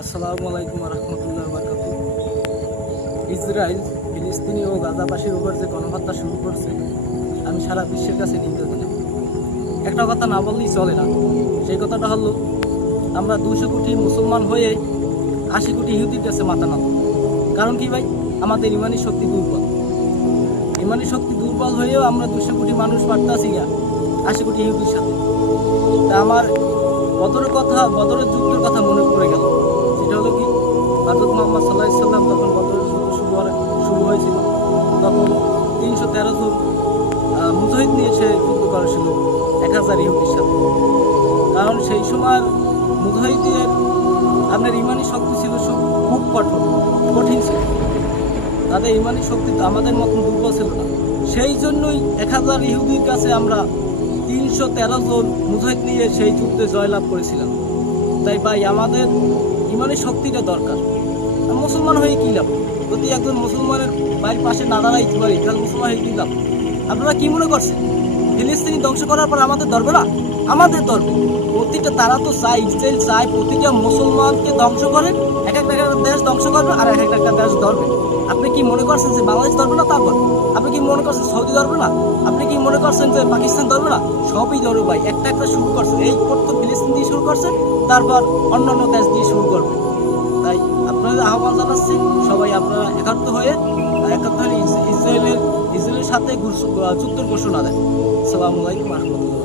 আসসালামু আলাইকুম রহমতুল্লাহ বারকাতু। ইসরায়েল ফিলিস্তিনি ও গাজাবাসীর উপর যে গণহত্যা শুরু করছে, আমি সারা বিশ্বের কাছে নিন্দা জানাই। একটা কথা না বললেই চলে না, সেই কথাটা হলো আমরা 200 কোটি মুসলমান হয়ে 80 কোটি ইহুদির কাছে মাথা নত। কারণ কি ভাই, আমাদের ইমানি শক্তি দুর্বল। ইমানি শক্তি দুর্বল হয়েও আমরা 200 কোটি মানুষ পারতাছি না 80 কোটি ইহুদির সাথে। তা আমার বদরের যুদ্ধের কথা মনে পড়ে গেল। সেটা হলো কি, হযরত মুহাম্মদ সাল্লাল্লাহু আলাইহি সাল্লাম যখন বদরের যুদ্ধ শুরু হয়েছিল, তখন 313 জন মুজাহিদ নিয়ে সে যুদ্ধ করেছিল 1000 ইহুদির সাথে। কারণ সেই সময় মুজাহিদের আপনার ইমানি শক্তি ছিল খুব কঠিন ছিল। তাদের ইমানি শক্তি আমাদের মতন দুর্বল ছিল না। সেই জন্যই 1000 ইহুদির কাছে আমরা 313 জন মুজাহিদ নিয়ে সেই যুদ্ধে জয়লাভ করেছিলাম। তাই ভাই, আমাদের ইমানের শক্তিটা দরকার। মুসলমান হয়ে কী লাভ? যদি একজন মুসলমানের বাড়ির পাশে না দাঁড়াইতে পারি, তাহলে মুসলমান হয়ে কী লাভ? আপনারা কি মনে করছেন ফিলিস্তিনি ধ্বংস করার পর আমাদের ধরবে না? আমাদের ধরবে। প্রতিটা তারা তো চায়, ইসরায়েল চায় প্রতিটা মুসলমানকে ধ্বংস করে, এক একটা দেশ ধ্বংস করবে আর এক একটা দেশ ধরবে। আপনি কি মনে করছেন যে বাংলাদেশ ধরবে না? তারপর আপনি কি মনে করছেন সৌদি ধরবে না? আপনি কি মনে করছেন যে পাকিস্তান ধরবে না? সবই ধরবে ভাই, একটা একটা শুরু করছে। এই প্রথম ফিলিস্তিন দিয়ে শুরু করছে, তারপর অন্যান্য দেশ দিয়ে শুরু করবে। তাই আপনাদের আহ্বান জানাচ্ছি, সবাই আপনারা একাত্ম হয়ে ইসরায়েলের সাথে যুদ্ধের ঘোষণা দেন। আসসালামু আলাইকুম রহমতুল্লাহ।